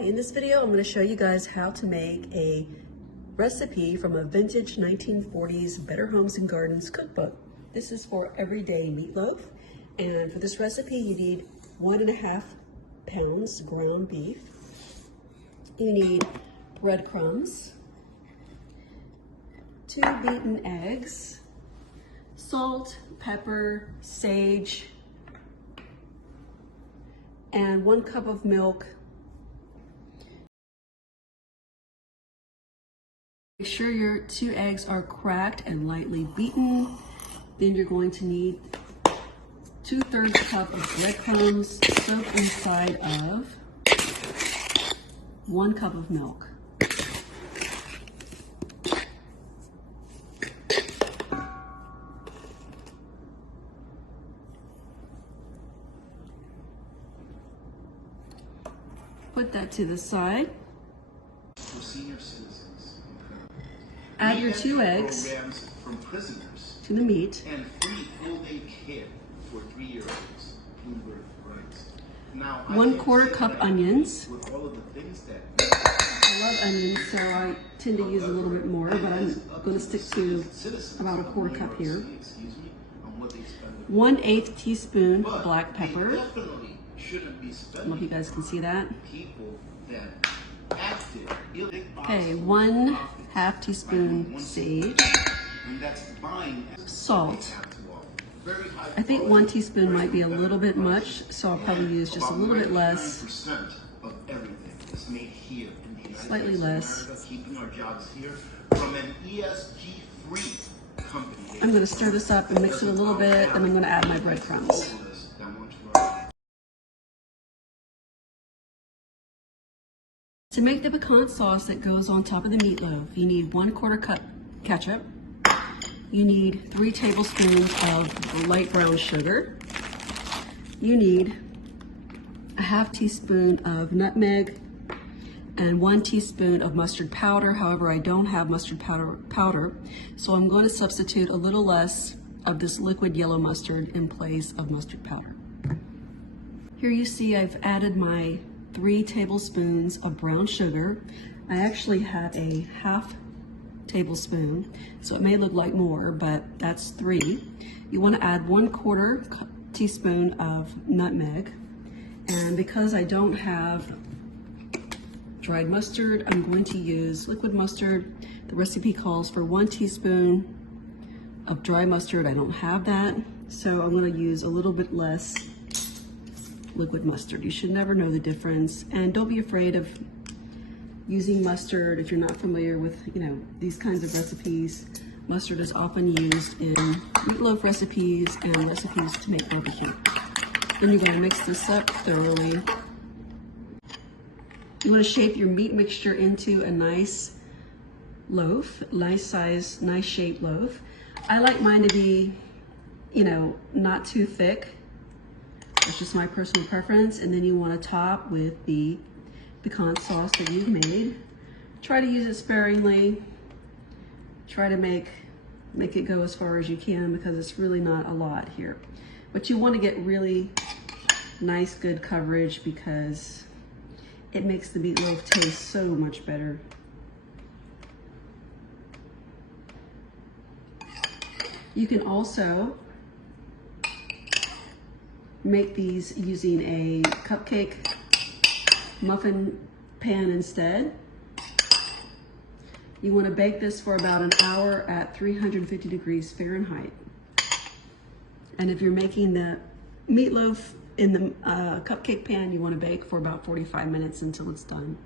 In this video, I'm going to show you guys how to make a recipe from a vintage 1940s Better Homes and Gardens cookbook. This is for everyday meatloaf, and for this recipe you need 1.5 pounds ground beef. You need breadcrumbs, 2 beaten eggs, salt, pepper, sage, and 1 cup of milk. Make sure your 2 eggs are cracked and lightly beaten. Then you're going to need 2/3 cup of breadcrumbs soaked inside of 1 cup of milk. Put that to the side. For senior citizens. Add your 2 eggs from prisoners to the meat. and free full-day care for 3-year-olds. Bloomberg writes. Now, 1/4 cup onions. With all of the things that I love onions, so I tend to use a little bit more, but I'm going to stick to about a 1/4 cup here. 1/8 teaspoon black pepper. I don't know if you guys can see that. Okay, 1/2 teaspoon sage. Salt. I think 1 teaspoon might be a little bit much, so I'll probably use just a little bit less. Slightly less. I'm going to stir this up and mix it a little bit, and I'm going to add my breadcrumbs. To make the pecan sauce that goes on top of the meatloaf, you need 1/4 cup ketchup. You need 3 tablespoons of light brown sugar. You need a 1/2 teaspoon of nutmeg and 1 teaspoon of mustard powder. However, I don't have mustard powder, so I'm going to substitute a little less of this liquid yellow mustard in place of mustard powder. Here you see I've added my 3 tablespoons of brown sugar. I actually have a 1/2 tablespoon, so it may look like more, but that's 3. You want to add 1/4 teaspoon of nutmeg, and because I don't have dried mustard, I'm going to use liquid mustard. The recipe calls for 1 teaspoon of dry mustard. I don't have that, so I'm going to use a little bit less liquid mustard. You should never know the difference, and don't be afraid of using mustard if you're not familiar with, these kinds of recipes. Mustard is often used in meatloaf recipes and recipes to make barbecue. Then you're going to mix this up thoroughly. You want to shape your meat mixture into a nice loaf, nice size, nice shaped loaf. I like mine to be, not too thick. That's just my personal preference. And then you want to top with the pecan sauce that you've made. Try to use it sparingly. Try to make it go as far as you can, because it's really not a lot here. But you want to get really nice, good coverage, because it makes the meatloaf taste so much better. You can also make these using a cupcake muffin pan instead. You want to bake this for about an hour at 350 degrees Fahrenheit. And if you're making the meatloaf in the cupcake pan, you want to bake for about 45 minutes until it's done.